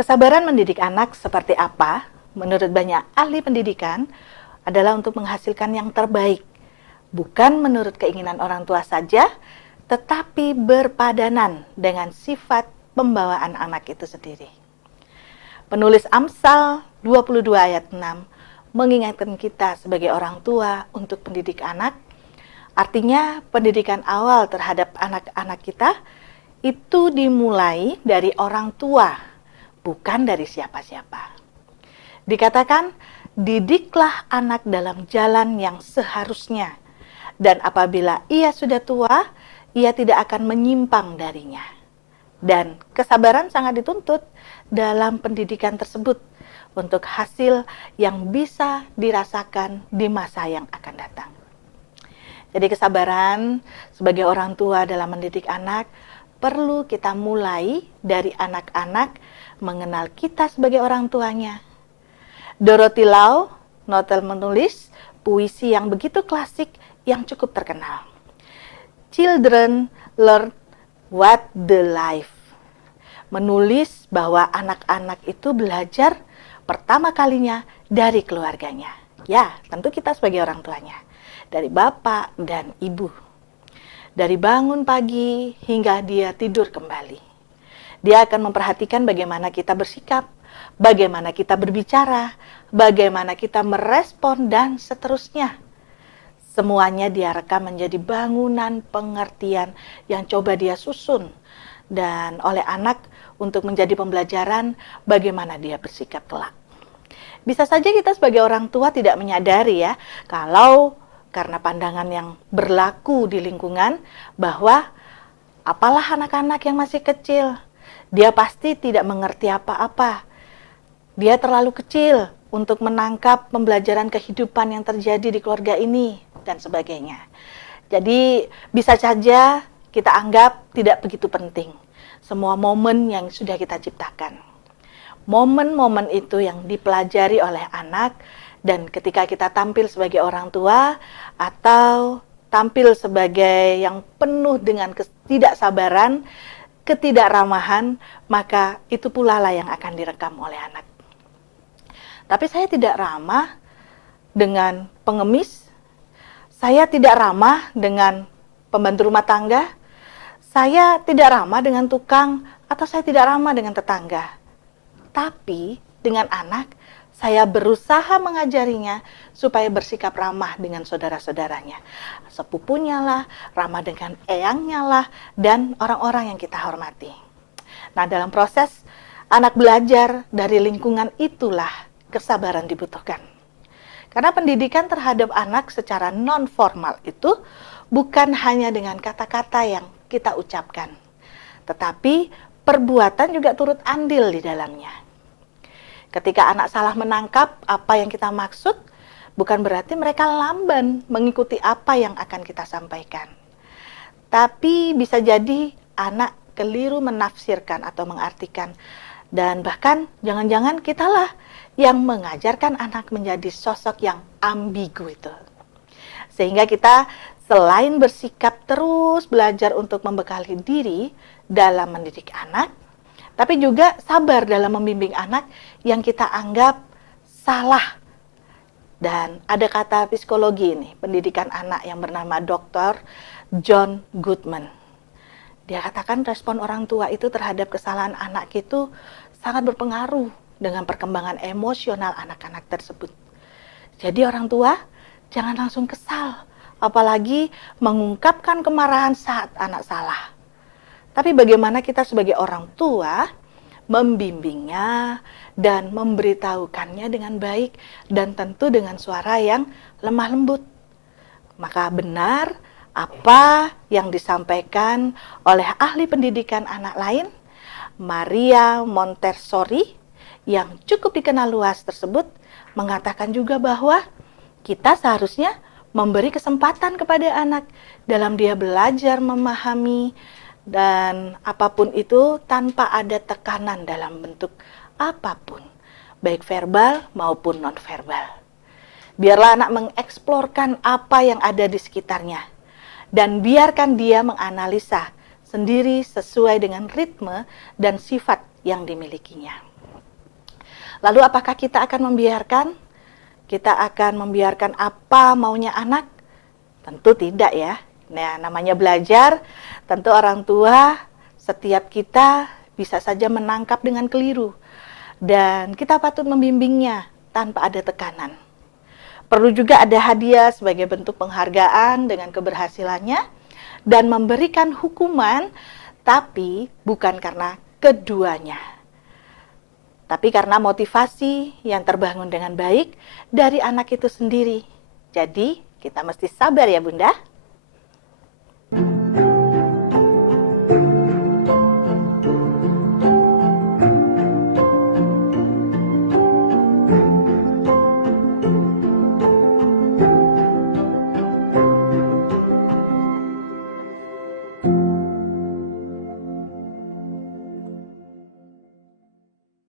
Kesabaran mendidik anak seperti apa? Menurut banyak ahli pendidikan adalah untuk menghasilkan yang terbaik, bukan menurut keinginan orang tua saja, tetapi berpadanan dengan sifat pembawaan anak itu sendiri. Penulis Amsal 22 ayat 6 mengingatkan kita sebagai orang tua untuk pendidik anak. Artinya pendidikan awal terhadap anak-anak kita itu dimulai dari orang tua, bukan dari siapa-siapa. Dikatakan, didiklah anak dalam jalan yang seharusnya, dan apabila ia sudah tua, ia tidak akan menyimpang darinya. Dan kesabaran sangat dituntut dalam pendidikan tersebut untuk hasil yang bisa dirasakan di masa yang akan datang. Jadi kesabaran sebagai orang tua dalam mendidik anak perlu kita mulai dari anak-anak mengenal kita sebagai orang tuanya. Dorothy Lau novel menulis puisi yang begitu klasik yang cukup terkenal. Children learn what the life. Menulis bahwa anak-anak itu belajar pertama kalinya dari keluarganya. Ya, tentu kita sebagai orang tuanya. Dari bapak dan ibu. Dari bangun pagi hingga dia tidur kembali. Dia akan memperhatikan bagaimana kita bersikap, bagaimana kita berbicara, bagaimana kita merespon, dan seterusnya. Semuanya dia rekam menjadi bangunan pengertian yang coba dia susun. Dan oleh anak untuk menjadi pembelajaran bagaimana dia bersikap kelak. Bisa saja kita sebagai orang tua tidak menyadari ya, kalau karena pandangan yang berlaku di lingkungan bahwa apalah anak-anak yang masih kecil, dia pasti tidak mengerti apa-apa. Dia terlalu kecil untuk menangkap pembelajaran kehidupan yang terjadi di keluarga ini dan sebagainya. Jadi bisa saja kita anggap tidak begitu penting semua momen yang sudah kita ciptakan. Momen-momen itu yang dipelajari oleh anak, dan ketika kita tampil sebagai orang tua atau tampil sebagai yang penuh dengan ketidaksabaran, ketidakramahan, maka itu pula lah yang akan direkam oleh anak. Tapi saya tidak ramah dengan pengemis, saya tidak ramah dengan pembantu rumah tangga, saya tidak ramah dengan tukang, atau saya tidak ramah dengan tetangga. Tapi dengan anak, saya berusaha mengajarinya supaya bersikap ramah dengan saudara-saudaranya. Sepupunya lah, ramah dengan eyangnya lah, dan orang-orang yang kita hormati. Nah, dalam proses anak belajar dari lingkungan itulah kesabaran dibutuhkan. Karena pendidikan terhadap anak secara non-formal itu bukan hanya dengan kata-kata yang kita ucapkan, tetapi perbuatan juga turut andil di dalamnya. Ketika anak salah menangkap apa yang kita maksud, bukan berarti mereka lamban mengikuti apa yang akan kita sampaikan. Tapi bisa jadi anak keliru menafsirkan atau mengartikan. Dan bahkan jangan-jangan kitalah yang mengajarkan anak menjadi sosok yang ambigu itu. Sehingga kita selain bersikap terus belajar untuk membekali diri dalam mendidik anak, tapi juga sabar dalam membimbing anak yang kita anggap salah. Dan ada kata psikologi ini, pendidikan anak yang bernama Dr. John Goodman. Dia katakan respon orang tua itu terhadap kesalahan anak itu sangat berpengaruh dengan perkembangan emosional anak-anak tersebut. Jadi orang tua jangan langsung kesal, apalagi mengungkapkan kemarahan saat anak salah. Tapi bagaimana kita sebagai orang tua membimbingnya dan memberitahukannya dengan baik dan tentu dengan suara yang lemah lembut. Maka benar apa yang disampaikan oleh ahli pendidikan anak lain, Maria Montessori, yang cukup dikenal luas tersebut, mengatakan juga bahwa kita seharusnya memberi kesempatan kepada anak dalam dia belajar memahami dan apapun itu tanpa ada tekanan dalam bentuk apapun, baik verbal maupun non-verbal. Biarlah anak mengeksplorkan apa yang ada di sekitarnya dan biarkan dia menganalisa sendiri sesuai dengan ritme dan sifat yang dimilikinya. Lalu apakah kita akan membiarkan? Kita akan membiarkan apa maunya anak? Tentu tidak ya. Nah, namanya belajar, tentu orang tua, setiap kita bisa saja menangkap dengan keliru. Dan kita patut membimbingnya tanpa ada tekanan. Perlu juga ada hadiah sebagai bentuk penghargaan dengan keberhasilannya dan memberikan hukuman, tapi bukan karena keduanya, tapi karena motivasi yang terbangun dengan baik dari anak itu sendiri. Jadi, kita mesti sabar ya Bunda.